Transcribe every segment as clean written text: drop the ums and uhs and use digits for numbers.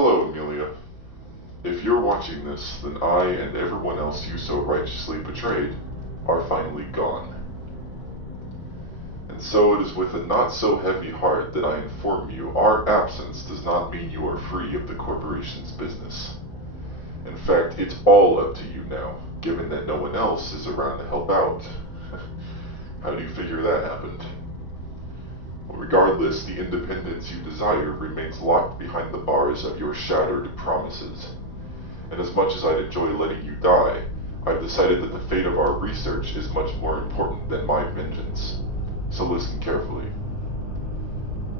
Hello, Amelia. If you're watching this, then I and everyone else you so righteously betrayed are finally gone. And so it is with a not-so-heavy heart that I inform you our absence does not mean you are free of the corporation's business. In fact, it's all up to you now, given that no one else is around to help out. How do you figure that happened? Well, regardless, the independence you desire remains locked behind the bars of your shattered promises. And as much as I'd enjoy letting you die, I've decided that the fate of our research is much more important than my vengeance. So listen carefully.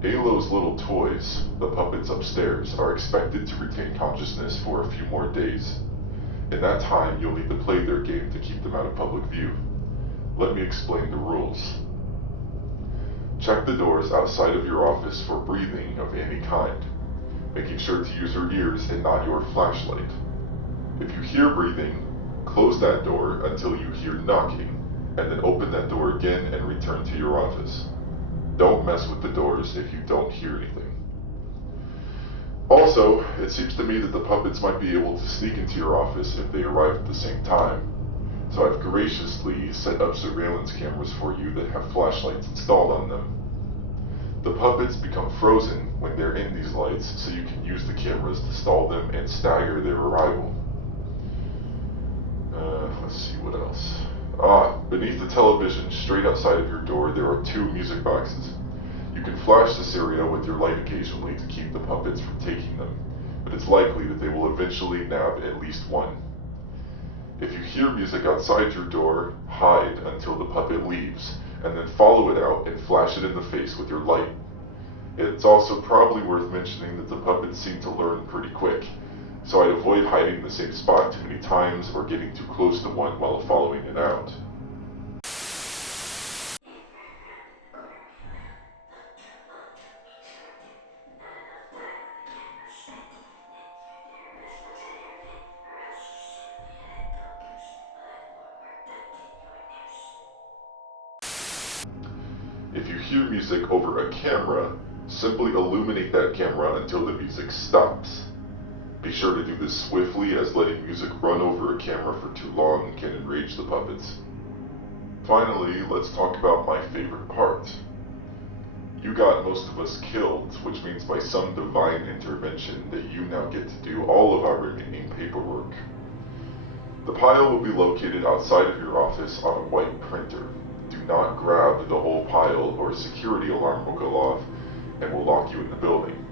Alo's little toys, the puppets upstairs, are expected to retain consciousness for a few more days. In that time, you'll need to play their game to keep them out of public view. Let me explain the rules. Check the doors outside of your office for breathing of any kind, making sure to use your ears and not your flashlight. If you hear breathing, close that door until you hear knocking, and then open that door again and return to your office. Don't mess with the doors if you don't hear anything. Also, it seems to me that the puppets might be able to sneak into your office if they arrive at the same time, so I've graciously set up surveillance cameras for you that have flashlights installed on them. The puppets become frozen when they're in these lights, so you can use the cameras to stall them and stagger their arrival. Let's see what else. Beneath the television, straight outside of your door, there are 2 music boxes. You can flash this area with your light occasionally to keep the puppets from taking them, but it's likely that they will eventually nab at least one. If you hear music outside your door, hide until the puppet leaves, and then follow it out and flash it in the face with your light. It's also probably worth mentioning that the puppets seem to learn pretty quick, so I'd avoid hiding in the same spot too many times or getting too close to one while following it out. If you hear music over a camera, simply illuminate that camera until the music stops. Be sure to do this swiftly, as letting music run over a camera for too long can enrage the puppets. Finally, let's talk about my favorite part. You got most of us killed, which means by some divine intervention that you now get to do all of our remaining paperwork. The pile will be located outside of your office on a white printer. Do not grab the whole pile or a security alarm will go off and will lock you in the building.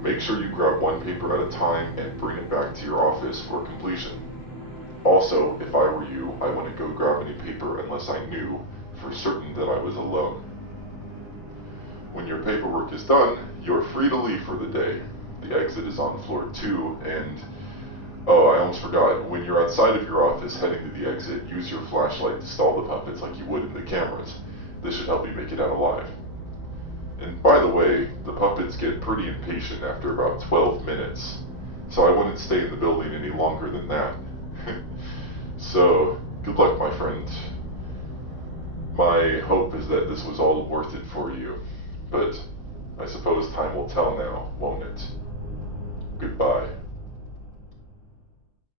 Make sure you grab one paper at a time and bring it back to your office for completion. Also, if I were you, I wouldn't go grab any paper unless I knew for certain that I was alone. When your paperwork is done, you're free to leave for the day. The exit is on floor 2, and I almost forgot, when you're outside of your office heading to the exit, use your flashlight to stall the puppets like you would in the cameras. This should help you make it out alive. And by the way, the puppets get pretty impatient after about 12 minutes, so I wouldn't stay in the building any longer than that. So, good luck, my friend. My hope is that this was all worth it for you, but I suppose time will tell now, won't it? Goodbye.